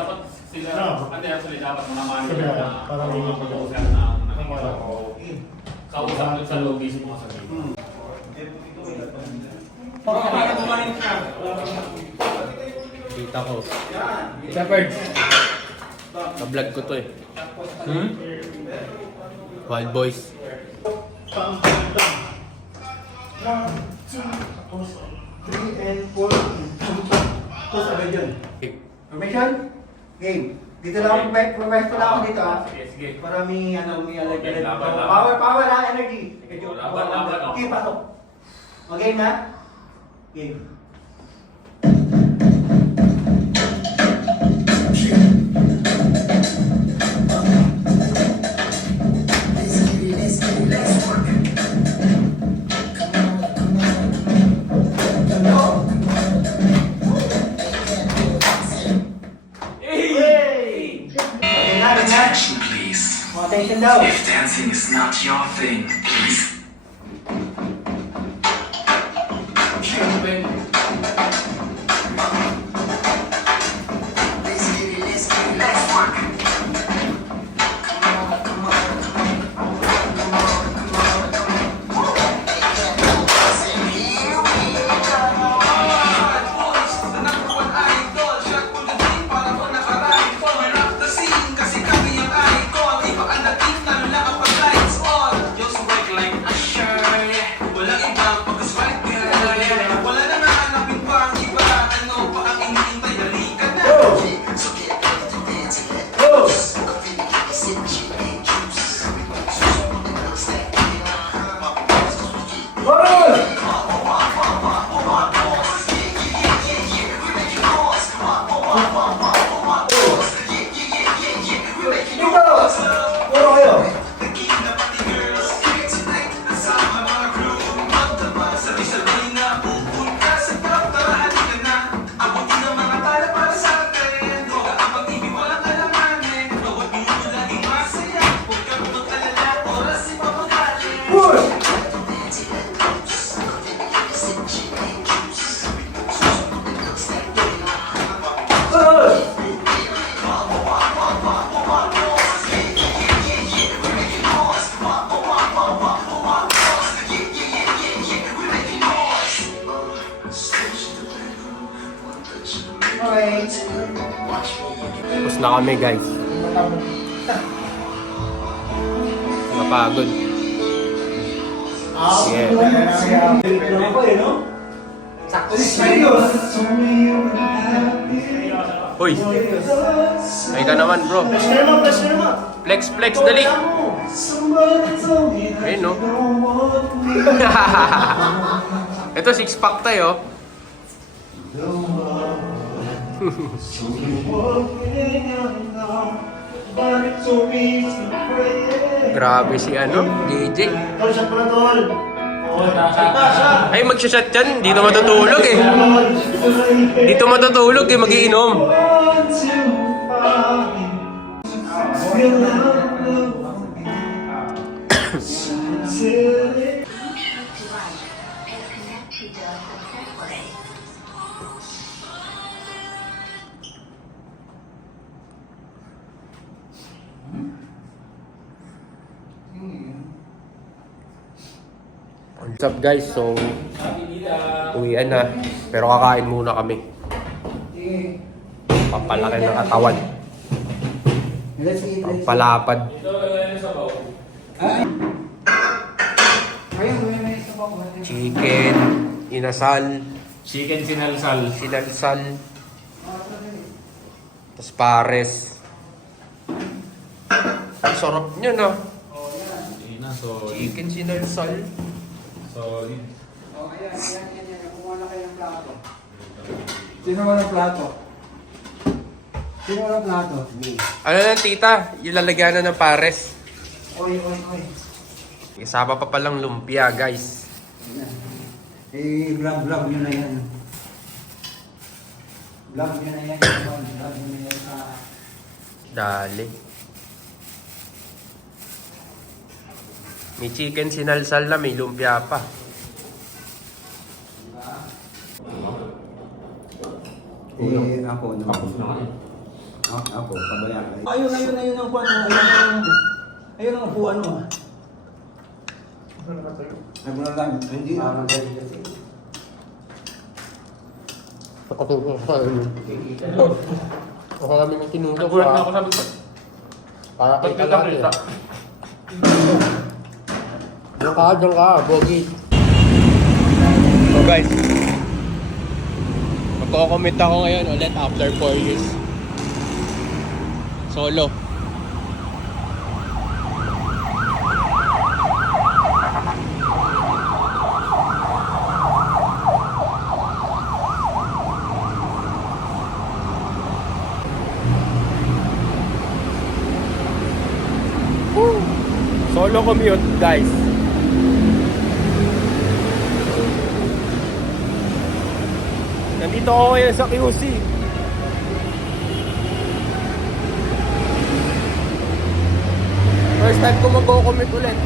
dapat sila, actually dapat manaman Sabi nila na, na parang hindi pa mag-uusap na kausap dun sa lobby sa mga sabi. Kita ko. Shepard. Ka-vlog ko to eh. Wild Boys. 3 and 4. Tapos agad yun. Formation? Game. Dito lang, pwesto lang ako dito ah. Sige, sige. Para may alag. Okay, laban. Power ha, energy. Laban. Okay, pasok. Okay na? Game. Attention, please. Attention daw. If dancing is not your thing, please. Let's work. Tapos na kami guys. Napagod. Yeah. Hoy! Ay ka naman bro. Flex, dali! Ayun no? Ito, 6-pack tayo. Grabe si DJ. Ay, magsha-shot yan. Dito matutulog eh. Dito matutulog eh, magiinom. What's up guys? So, uwian na. Pero kakain muna kami. Pampalaki ng katawan. Pampalapad. Chicken, inasal. Chicken sinalsal. Sinalsal. Tapos pares. Ang sarap niya na. Chicken sinalsal. Solid. Kumuha na kayo ng plato. Sino walang plato? Sino walang plato? Ano lang tita? Yung lalagyan na ng pares. Oy. Isama pa palang lumpia guys. Vlog nyo na yan. Vlog nyo na yan. Dali. May chicken sinalsal na, may lumpia pa. Ako naman. Ako, pabayaan. Ayun ang kuwan mo. Ayun ang upuan mo. Ay, muna lang. Hindi na. Nakatulog sa inyo. Ako kami ng tinulog Nagulat na ako, sabi ko. para Ba't kita kita natin. kita? Diyan ka, Bogi. So guys, magko-commit ako ngayon ulit after 4 years. Solo. Solo commute, guys. Nandito ako ngayon sa QC. First time ko mag-commute ulit.